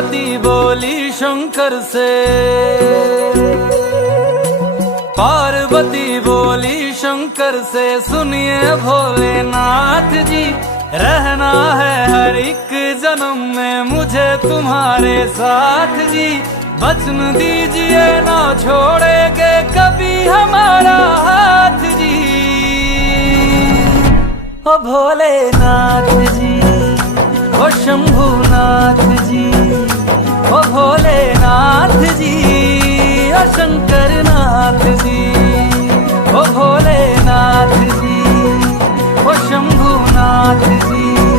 पार्वती बोली शंकर से, पार्वती बोली शंकर से, सुनिए भोलेनाथ जी, रहना है हर एक जन्म में मुझे तुम्हारे साथ जी। वचन दीजिए ना छोड़ेंगे कभी हमारा हाथ जी। ओ भोलेनाथ जी, ओ शंभू